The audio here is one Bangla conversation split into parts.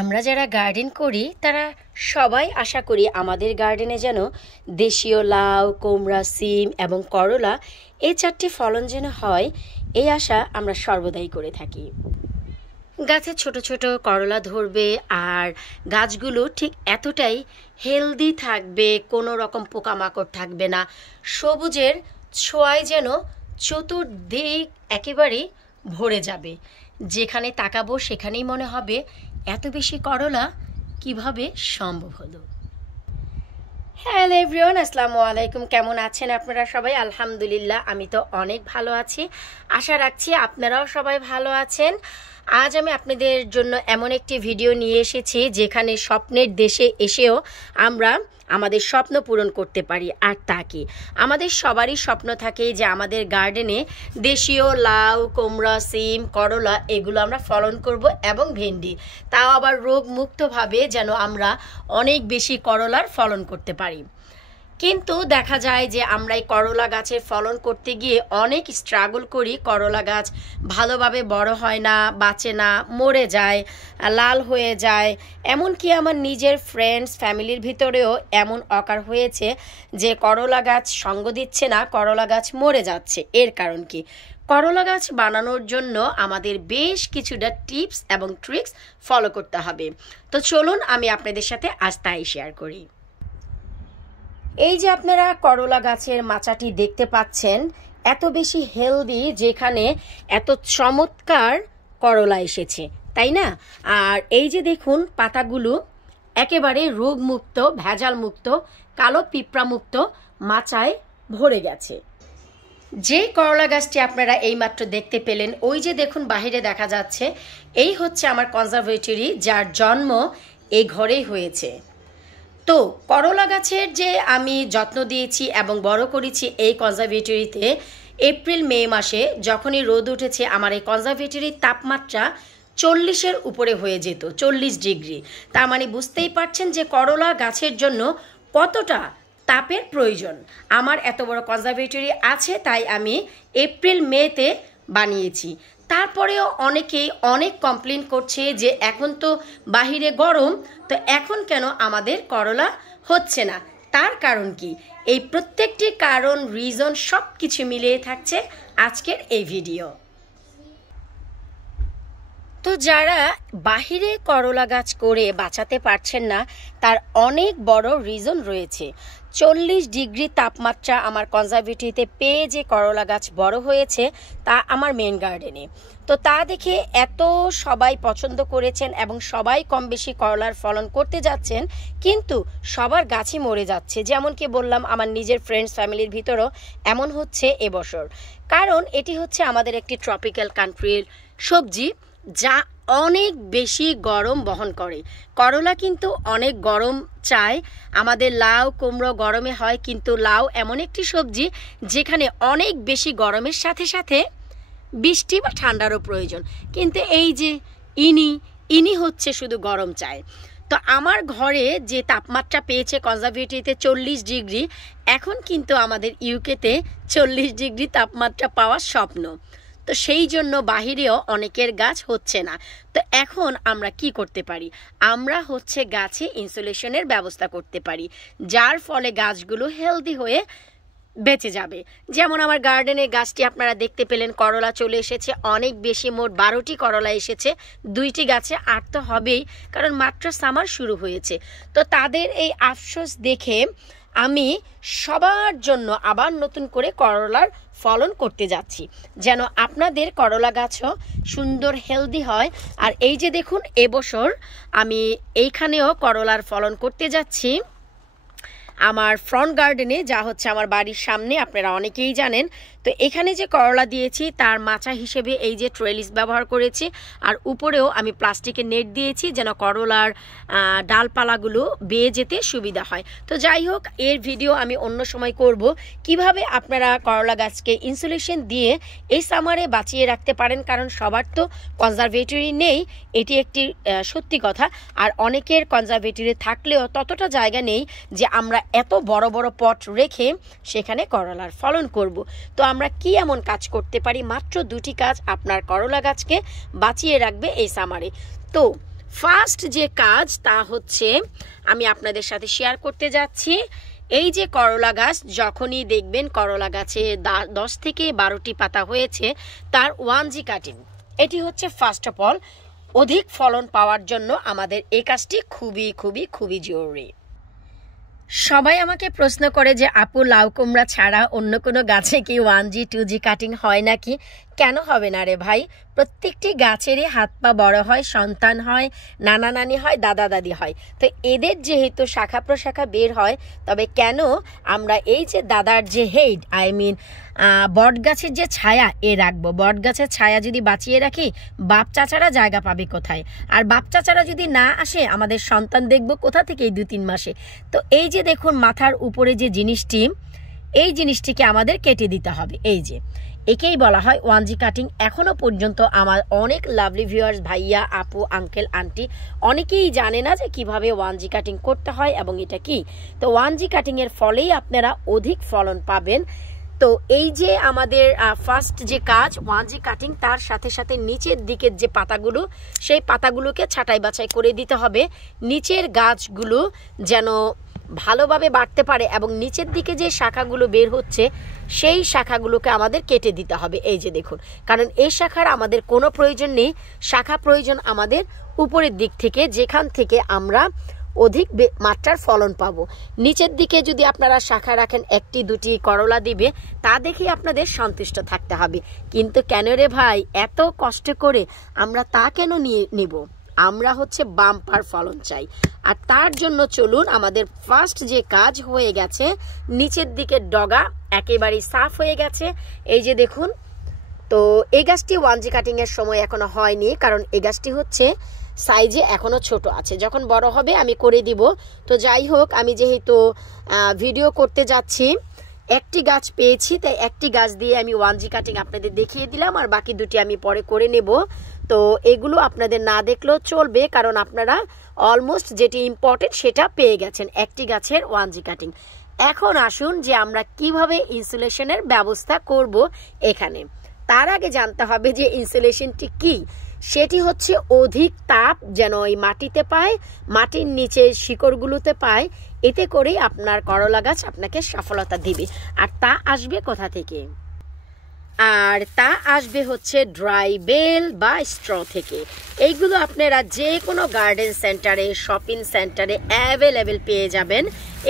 আমরা যারা গার্ডেন করি তারা সবাই আশা করি আমাদের গার্ডেনে যেন দেশীয় লাউ, কুমড়া, সিম এবং করলা এই চারটি ফলন যেন হয়, এই আশা আমরা সর্বদাই করে থাকি। গাছে ছোট ছোট করলা ধরবে আর গাছগুলো ঠিক এতটাই হেলদি থাকবে, কোনো রকম পোকামাকড় থাকবে না, সবুজের ছোঁয়ায় যেন চতুর্দিক একেবারেই ভরে যাবে। যেখানে তাকাবো সেখানেই মনে হবে এত বেশি করলা কিভাবে সম্ভব হলো। হ্যালো এভরিওয়ান, আসসালামু আলাইকুম। কেমন আছেন আপনারা সবাই? আলহামদুলিল্লাহ, আমি তো অনেক ভালো আছি। আশা রাখছি আপনারাও সবাই ভালো আছেন। আজ আমি আপনাদের জন্য এমন একটি ভিডিও নিয়ে এসেছি যেখানে স্বপ্নের দেশে এসেও আমরা আমাদের স্বপ্ন পূরণ করতে পারি। আর তা কি, আমাদের সবারই স্বপ্ন থাকে যে আমাদের গার্ডেনে দেশীয় লাউ, কুমড়া, সিম, করলা এগুলো আমরা ফলন করব এবং ভেন্ডি, তাও আবার রোগমুক্তভাবে যেন আমরা অনেক বেশি করলার ফলন করতে পারি। কিন্তু দেখা যায় যে আমরা এই করলা গাছের ফলন করতে গিয়ে অনেক স্ট্রাগল করি। করলা গাছ ভালোভাবে বড় হয় না, বাঁচে না, মরে যায়, লাল হয়ে যায়। এমনকি আমার নিজের ফ্রেন্ডস ফ্যামিলির ভিতরেও এমন অকার হয়েছে যে করলা গাছ সঙ্গ দিচ্ছে না, করলা গাছ মরে যাচ্ছে। এর কারণ কি? করলা গাছ বানানোর জন্য আমাদের বেশ কিছুটা টিপস এবং ট্রিক্স ফলো করতে হবে। তো চলুন আমি আপনাদের সাথে আজ তাই শেয়ার করি। এই যে আপনারা করলা গাছের মাচাটি দেখতে পাচ্ছেন, এত বেশি হেলদি, যেখানে এত চমৎকার করলা এসেছে, তাই না? আর এই যে দেখুন পাতাগুলো একেবারে রোগমুক্ত, ভেজাল মুক্ত, কালো পিঁপড়া মুক্ত মাচায় ভরে গেছে। যে করলা গাছটি আপনারা এইমাত্র দেখতে পেলেন, ওই যে দেখুন বাহিরে দেখা যাচ্ছে, এই হচ্ছে আমার কনজারভেটরি, যার জন্ম এই ঘরেই হয়েছে। তো করলা গাছের যে আমি যত্ন দিয়েছি এবং বড় করেছি এই কনজারভেটরিতে, এপ্রিল মে মাসে যখনই রোদ উঠেছে আমার এই কনজারভেটরির তাপমাত্রা 40-এর উপরে হয়ে যেত, 40 ডিগ্রি। তার মানে বুঝতেই পারছেন যে করলা গাছের জন্য কতটা তাপের প্রয়োজন। আমার এত বড় কনজারভেটরি আছে, তাই আমি এপ্রিল মেতে বানিয়েছি। তারপরেও অনেকেই অনেক কমপ্লেন করছে যে এখন তো বাহিরে গরম, তো এখন কেন আমাদের করলা হচ্ছে না? তার কারণ কি? এই প্রত্যেকটি কারণ, রিজন সব কিছু মিলিয়ে থাকছে আজকের এই ভিডিও। তো যারা বাহিরে করলা গাছ করে বাঁচাতে পারছেন না, তার অনেক বড় রিজন রয়েছে। 40 ডিগ্রি তাপমাত্রা আমার কনজারভেটরিতে পেয়ে যে করলা গাছ বড় হয়েছে, তা আমার মেন গার্ডেনে। তো তা দেখে এত সবাই পছন্দ করেছেন এবং সবাই কম বেশি করলার ফলন করতে যাচ্ছেন, কিন্তু সবার গাছই মরে যাচ্ছে। যেমন কি বললাম, আমার নিজের ফ্রেন্ডস ফ্যামিলির ভিতরেও এমন হচ্ছে এবছর। কারণ এটি হচ্ছে আমাদের একটি ট্রপিক্যাল কান্ট্রির সবজি, যা অনেক বেশি গরম বহন করে। করলা কিন্তু অনেক গরম চায়। আমাদের লাউ, কুমড়ো গরমে হয়, কিন্তু লাউ এমন একটি সবজি যেখানে অনেক বেশি গরমের সাথে সাথে বৃষ্টি বা ঠান্ডারও প্রয়োজন। কিন্তু এই যে ইনি হচ্ছে শুধু গরম চায়। তো আমার ঘরে যে তাপমাত্রা পেয়েছে কনজারভেটরিতে 40 ডিগ্রি, এখন কিন্তু আমাদের ইউকেতে 40 ডিগ্রি তাপমাত্রা পাওয়ার স্বপ্ন। তো সেই জন্য বাহিরেও অনেকের গাছ হচ্ছে না। তো এখন আমরা কি করতে পারি? আমরা হচ্ছে গাছে ইনসুলেশনের ব্যবস্থা করতে পারি, যার ফলে গাছগুলো হেলদি হয়ে বেঁচে যাবে। যেমন আমার গার্ডেনের গাছটি আপনারা দেখতে পেলেন, করলা চলে এসেছে অনেক বেশি, মোট 12টি করলা এসেছে। 2টি গাছে 8 তো হবেই, কারণ মাত্র সামার শুরু হয়েছে। তো তাদের এই আফসোস দেখে আমি সবার জন্য আবার নতুন করে করলার ফলন করতে যাচ্ছি, যেন আপনাদের করলা গাছও সুন্দর হেলদি হয়। আর এই যে দেখুন, এবছর আমি এইখানেও করলার ফলন করতে যাচ্ছি আমার ফ্রন্ট গার্ডেনে, যা হচ্ছে আমার বাড়ির সামনে, আপনারা অনেকেই জানেন। তো এখানে যে করলা দিয়েছি তার মাচা হিসেবে এই যে ট্রেলিস ব্যবহার করেছি, আর উপরেও আমি প্লাস্টিকের নেট দিয়েছি যেন করলার ডালপালাগুলো বেয়ে যেতে সুবিধা হয়। তো যাই হোক, এর ভিডিও আমি অন্য সময় করব, কিভাবে আপনারা করলা গাছকে ইনসুলেশন দিয়ে এই সামারে বাঁচিয়ে রাখতে পারেন। কারণ সবার তো কনজারভেটরি নেই, এটি একটি সত্যি কথা। আর অনেকের কনজারভেটরি থাকলেও ততটা জায়গা নেই যে আমরা এত বড় বড় পট রেখে সেখানে করলার ফলন করব। তো আমরা কি এমন কাজ করতে পারি? মাত্র 2টি কাজ আপনার করলা গাছকে বাঁচিয়ে রাখবে এই সামারে। তো ফার্স্ট যে কাজ তা হচ্ছে আমি আপনাদের সাথে শেয়ার করতে যাচ্ছি। এই যে করলা গাছ, যখনই দেখবেন করলা গাছে 10 থেকে 12টি পাতা হয়েছে, তার 1G কাটিং। এটি হচ্ছে ফার্স্ট অফ অল অধিক ফলন পাওয়ার জন্য আমাদের এই কাজটি খুবই খুবই খুবই জরুরি। সবাই আমাকে প্রশ্ন করে যে আপু, লাউ কুমড়া ছাড়া অন্য কোনো গাছে কি 1G 2G কাটিং হয় নাকি? কেন হবে না রে ভাই? প্রত্যেকটি গাছেরই হাত পা বড় হয়, সন্তান হয়, নানা নানি হয়, দাদা দাদি হয়। তো এদের যেহেতু শাখা প্রশাখা বের হয়, তবে কেন আমরা এই যে দাদার যে হেড বট গাছের যে ছায়া রাখবো? বট গাছের ছায়া যদি বাঁচিয়ে রাখি, বাপ চাচারা জায়গা পাবে কোথায়? আর বাপ চাচারা যদি না আসে, আমাদের সন্তান দেখবো কোথা থেকে এই 2-3 মাসে? তো এই যে দেখুন মাথার উপরে যে জিনিসটি, এই জিনিসটিকে আমাদের কেটে দিতে হবে। এই যে একেই বলা হয় 1G কাটিং। এখনো পর্যন্ত আমার অনেক লাভলি ভিউয়ার্স, ভাইয়া, আপু, আঙ্কেল, আন্টি অনেকেই জানে না যে কিভাবে 1G কাটিং করতে হয় এবং এটা কি। তো 1G কাটিং এর ফলেই আপনারা অধিক ফলন পাবেন। তো এই যে আমাদের ফার্স্ট যে কাজ 1G কাটিং, তার সাথে সাথে নিচের দিকের যে পাতাগুলো, সেই পাতাগুলোকে ছাঁটাই বাছাই করে দিতে হবে। নিচের গাছগুলো যেন ভালোভাবে বাড়তে পারে এবং নিচের দিকে যে শাখাগুলো বের হচ্ছে, সেই শাখাগুলোকে আমাদের কেটে দিতে হবে। এই যে দেখুন, কারণ এই শাখার আমাদের কোনো প্রয়োজন নেই, শাখা প্রয়োজন আমাদের উপরের দিক থেকে, যেখান থেকে আমরা অধিক মাত্রার ফলন পাবো। নিচের দিকে যদি আপনারা শাখা রাখেন, 1টি 2টি করলা দিবে, তা দেখে আপনাদের সন্তুষ্ট থাকতে হবে। কিন্তু কেন রে ভাই, এত কষ্ট করে আমরা তা কেন নিব? আমরা হচ্ছে বাম্পার ফলন চাই। আর তার জন্য চলুন, আমাদের ফার্স্ট যে কাজ হয়ে গেছে, নিচের দিকের ডগা একেবারেই সাফ হয়ে গেছে। এই যে দেখুন, তো এই গাছটি 1G কাটিং এর সময় এখনো হয়নি, কারণ এই গাছটি হচ্ছে সাইজে এখনো ছোট আছে। যখন বড় হবে আমি করে দিব। তো যাই হোক, আমি যেহেতু ভিডিও করতে যাচ্ছি, একটি গাছ পেয়েছি, তাই একটি গাছ দিয়ে আমি 1G কাটিং আপনাদের দেখিয়ে দিলাম, আর বাকি 2টি আমি পরে করে নেব। তো এগুলো আপনাদের না দেখলেও চলবে, কারণ আপনারা অলমোস্ট যেটি ইম্পর্টেন্ট সেটা পেয়ে গেছেন, একটি গাছের 1G কাটিং। এখন আসুন যে আমরা কিভাবে ইনসুলেশনের ব্যবস্থা করব এখানে। তার আগে জানতে হবে যে ইনসুলেশনটি কি। সেটি হচ্ছে অধিক তাপ যেন ওই মাটিতে পায়, মাটির নিচে শিকড়গুলোতে পায়। এতে করেই আপনার করলা গাছ আপনাকে সফলতা দিবে। আর তা আসবে কোথা থেকে? আর তা আসবে হচ্ছে ড্রাই বেল বা স্ট্র থেকে। এইগুলো আপনারা যে কোনো গার্ডেন সেন্টারে, শপিং সেন্টারে অ্যাভেলেবেল পেয়ে যাবেন।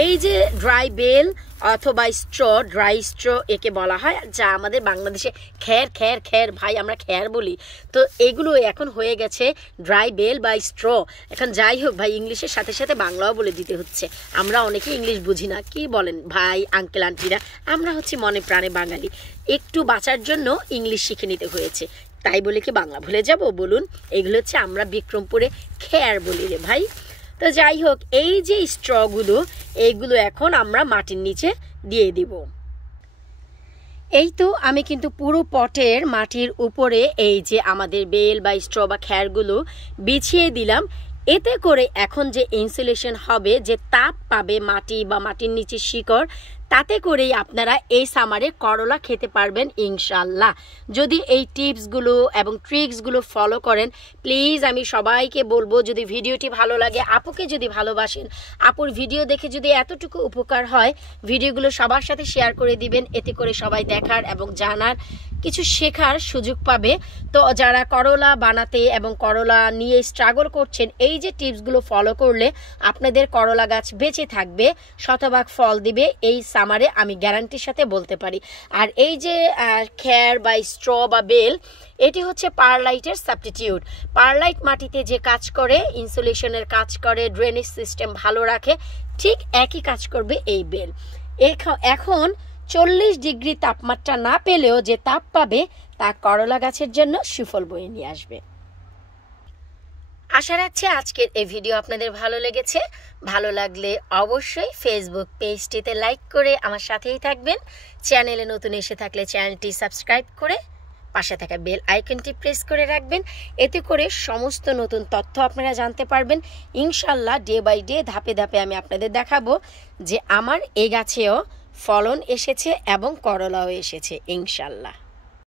এই যে ড্রাই বেল অথবা স্ট্র, ড্রাই স্ট্র একে বলা হয়, যা আমাদের বাংলাদেশে খ্যার খ্যার খ্যার, ভাই আমরা খ্যার বলি। তো এগুলো এখন হয়ে গেছে ড্রাই বেল বা স্ট্র। এখন যাই হোক ভাই, ইংলিশের সাথে সাথে বাংলাও বলে দিতে হচ্ছে। আমরা অনেকে ইংলিশ বুঝি না, কি বলেন ভাই, আঙ্কেল আন্টিরা? আমরা হচ্ছে মনে প্রাণে বাঙালি, একটু বাঁচার জন্য ইংলিশ শিখে নিতে হয়েছে, তাই বলে কি বাংলা ভুলে যাব? বলুন, এগুলো হচ্ছে আমরা বিক্রমপুরে খ্যার বলি রে ভাই। তো যাই হোক, এই যে স্ট্রগুলো, এইগুলো এখন আমরা মাটির নিচে দিয়ে দিব। এই তো আমি কিন্তু পুরো পটের মাটির উপরে এই যে আমাদের বেল বা স্ট্র বা খ্যারগুলো বিছিয়ে দিলাম। এতে করে এখন যে ইনসুলেশন হবে, যে তাপ পাবে মাটি বা মাটির নিচে শিকড়, তাতে করেই আপনারা এই সামারে করলা খেতে পারবেন ইনশাল্লাহ। যদি এই টিপসগুলো এবং ট্রিক্সগুলো ফলো করেন, প্লিজ আমি সবাইকে বলবো, যদি ভিডিওটি ভালো লাগে, আপুকে যদি ভালোবাসেন, আপুর ভিডিও দেখে যদি এতটুকু উপকার হয়, ভিডিওগুলো সবার সাথে শেয়ার করে দিবেন। এতে করে সবাই দেখার এবং জানার, কিছু শেখার সুযোগ পাবে। তো যারা করলা বানাতে এবং করলা নিয়ে স্ট্রাগল করছেন, এই যে টিপসগুলো ফলো করলে আপনাদের করলা গাছ বেঁচে থাকবে, শতভাগ ফল দিবে, এই সামারে আমি গ্যারান্টির সাথে বলতে পারি। আর এই যে খ্যার বা স্ট্র বা বেল, এটি হচ্ছে পারলাইটের সাবস্টিটিউট। পারলাইট মাটিতে যে কাজ করে, ইনসুলেশনের কাজ করে, ড্রেনেজ সিস্টেম ভালো রাখে, ঠিক একই কাজ করবে এই বেল। এখন 40 ডিগ্রি তাপমাত্রা না পেলেও যে তাপ পাবে, তা করলা গাছের জন্য সুফল বয়ে নিয়ে আসবে। আশা রাখছি আজকের এই ভিডিও আপনাদের ভালো লেগেছে। ভালো লাগলে অবশ্যই ফেসবুক পেজটিতে লাইক করে আমার সাথেই থাকবেন। চ্যানেলে নতুন এসে থাকলে চ্যানেলটি সাবস্ক্রাইব করে পাশে থাকা বেল আইকনটি প্রেস করে রাখবেন। এতে করে সমস্ত নতুন তথ্য আপনারা জানতে পারবেন। ইনশাল্লাহ ডে বাই ডে, ধাপে ধাপে আমি আপনাদের দেখাবো যে আমার এই গাছেও ফলন এসেছে এবং করলাও এসেছে ইনশাল্লাহ।